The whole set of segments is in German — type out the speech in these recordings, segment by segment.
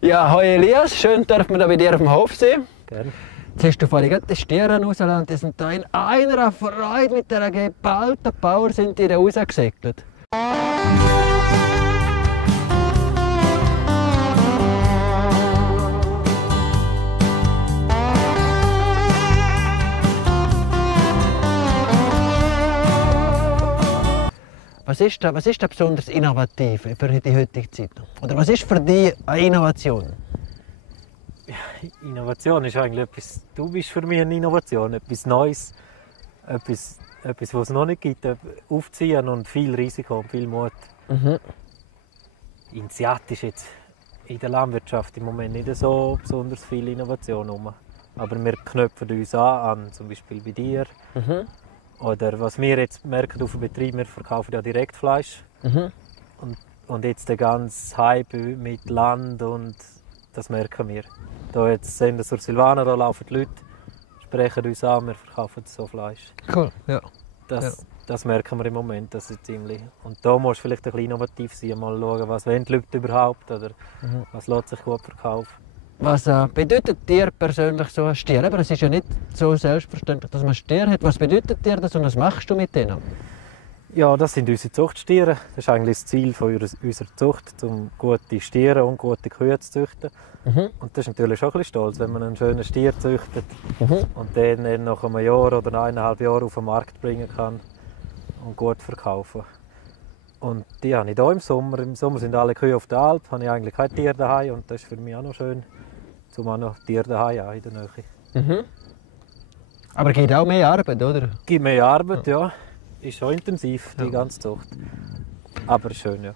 Ja, hallo Elias, schön, dass wir da bei dir auf dem Hof sein. Gerne. Jetzt hast du vorhin gerade die Stiere rausgelassen. Die sind da in einer Freude mit dieser geballten Power sind die da rausgesegelt. Was ist da besonders innovativ für die heutige Zeit? Oder was ist für dich eine Innovation? Innovation ist eigentlich etwas, du bist für mich eine Innovation, etwas Neues, etwas was es noch nicht gibt, aufziehen und viel Risiko und viel Mut. In Seat ist jetzt in der Landwirtschaft im Moment nicht so besonders viel Innovation rum. Aber wir knöpfen uns an, zum Beispiel bei dir. Oder was wir jetzt merken auf dem Betrieb, wir verkaufen ja Direktfleisch. Und jetzt der ganze Hype mit Land und das merken wir. Da jetzt sehen wir zur Silvana, da laufen die Leute, sprechen uns an, wir verkaufen so Fleisch. Cool, ja. Das merken wir im Moment, das ist ziemlich. Und da musst du vielleicht ein bisschen innovativ sein, mal schauen, was wollen die Leute überhaupt oder was lässt sich gut verkaufen. Was bedeutet dir persönlich so ein Stier? Aber es ist ja nicht so selbstverständlich, dass man Stier hat. Was bedeutet dir das und was machst du mit denen? Ja, das sind unsere Zuchtstiere. Das ist eigentlich das Ziel von unserer Zucht, um gute Stiere und gute Kühe zu züchten. Und das ist natürlich schon ein bisschen stolz, wenn man einen schönen Stier züchtet und den nach einem Jahr oder 1,5 Jahren auf den Markt bringen kann und gut verkaufen. Und die habe ich hier im Sommer. Im Sommer sind alle Kühe auf der Alp, habe ich eigentlich kein Tier daheim und das ist für mich auch noch schön, um auch noch Tiere daheim in der Nähe. Aber geht auch mehr Arbeit, oder? Gibt mehr Arbeit, ja. Ist schon intensiv, die ganze Zucht. Aber schön, ja.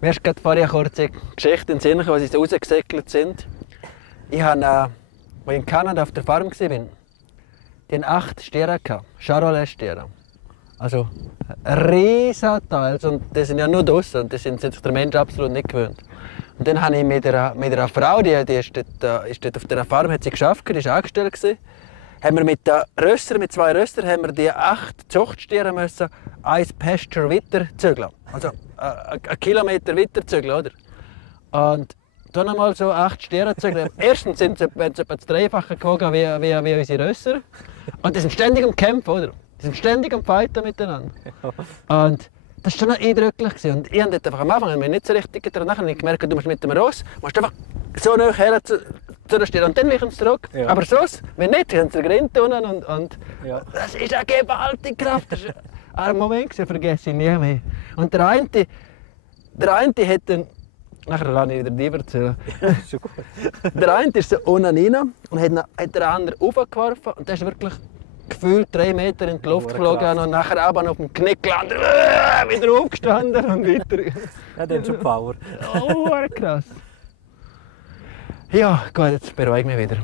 Mir ist gerade vorhin eine kurze Geschichte in den Sinn gekommen, als sie rausgesegelt sind. Ich habe, als ich in Kanada auf der Farm war, die hatten 8 Stiere, Charolais-Stiere. Also ein riesiger Teil. Und die sind ja nur draußen und das sind sich der Mensch absolut nicht gewöhnt. Und dann habe ich mit einer Frau, die ist dort auf der Farm, hat sie geschafft, die war angestellt. Haben wir mit 2 Röstern haben wir die 8 Zuchtstiere müssen 1 Pasture weiter zügeln. Also 1 Kilometer weiter zügeln, oder? Und dann einmal so 8 Stiere zügeln. Erstens sind sie etwa das Dreifache gewogen wie unsere Rösser. Und die sind ständig am Kämpfen, oder? Die sind ständig am Fighten miteinander. Und das war schon eindrücklich. Und ich habe dort einfach am Anfang nicht so richtig getraut. Nachher habe ich gemerkt, du musst mit dem Ross einfach so nah her zu der Stiere und dann weichen sie zurück. Ja. Aber sonst, wenn nicht, haben sie Grind unten und ja. Das ist eine gewaltige Kraft. Das ist ein Moment, den vergesse ich nie mehr. Und der eine hat dann, nachher lasse ich wieder die erzählen. Ja, schon gut. Der eine ist so unten rein und hat den anderen raufgeworfen und der ist wirklich gefühlt 3 Meter in die Luft geflogen und nachher aber auf dem Knick gelandet, wieder aufgestanden und weiter. Ja, der hat schon Power. Oh, krass. Ja, gut, jetzt beruhige ich mich wieder.